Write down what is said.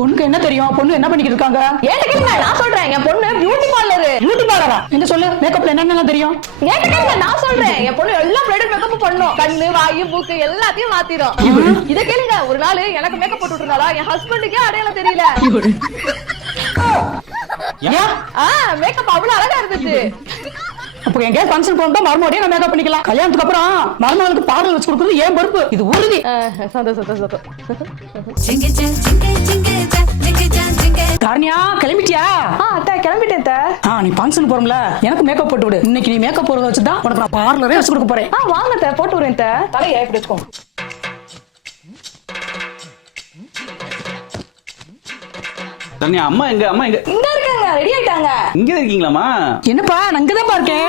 பொண்ணுக்கு என்ன தெரியும்? பொண்ணு என்ன பண்ணிக்கிட்டு இருக்காங்க? ஏன் கேளுங்க நான் சொல்றேன். என் பொண்ணு பியூட்டி பார்லர் பியூட்டி பார்லரா என்ன சொல்லு? மேக்கப்ல என்னென்ன தெரியும்? ஏன் கேளுங்க நான் சொல்றேன். என் பொண்ணு எல்லாம் பிரைடல் மேக்கப் பண்ணும். கண்ணு வாயு மூக்கு எல்லாத்தையும் மாத்திரும். இத கேளுங்க ஒரு நாள் எனக்கு மேக்கப் போட்டு விட்டுருந்தாளா? என் ஹஸ்பண்டுக்கே அடையாளம் தெரியல? மேக்கப் அவ்வளவு அழகா இருந்துச்சு. அப்போ எங்கேயாவது ஃபங்க்ஷன் போனா மருமோடய நான் மேக்கப் பண்ணிக்கலாம். கல்யாணத்துக்கு அப்புறம் மருமகளுக்கு பார்லர் வச்சு கொடுக்குறது ஏன் பொறுப்பு? இது உறுதி. சந்தோஷம் சந்தோஷம். தாரணியா கிளம்பிட்டியா? ஆ அத்தை கிளம்பிட்டேன் அத்தை. ஆ நீ ஃபங்க்ஷன் போறோம்ல. எனக்கு மேக்கப் போட்டு விடு. இன்னைக்கு நீ மேக்கப் போறத வச்சு தான் உனக்கு நான் பார்லரே வச்சு கொடுக்க போறேன். ஆ வாங்க அத்தை, போட்டு வரேன் அத்தை. தலையை எப்படி வச்சுக்கோ. தனியா அம்மா எங்க அம்மா எங்க? இங்க இருக்காங்க ரெடி ஆயிட்டாங்க. இங்க இருக்கீங்களாமா என்னப்பா நான் இங்கதான் இருக்கேன்.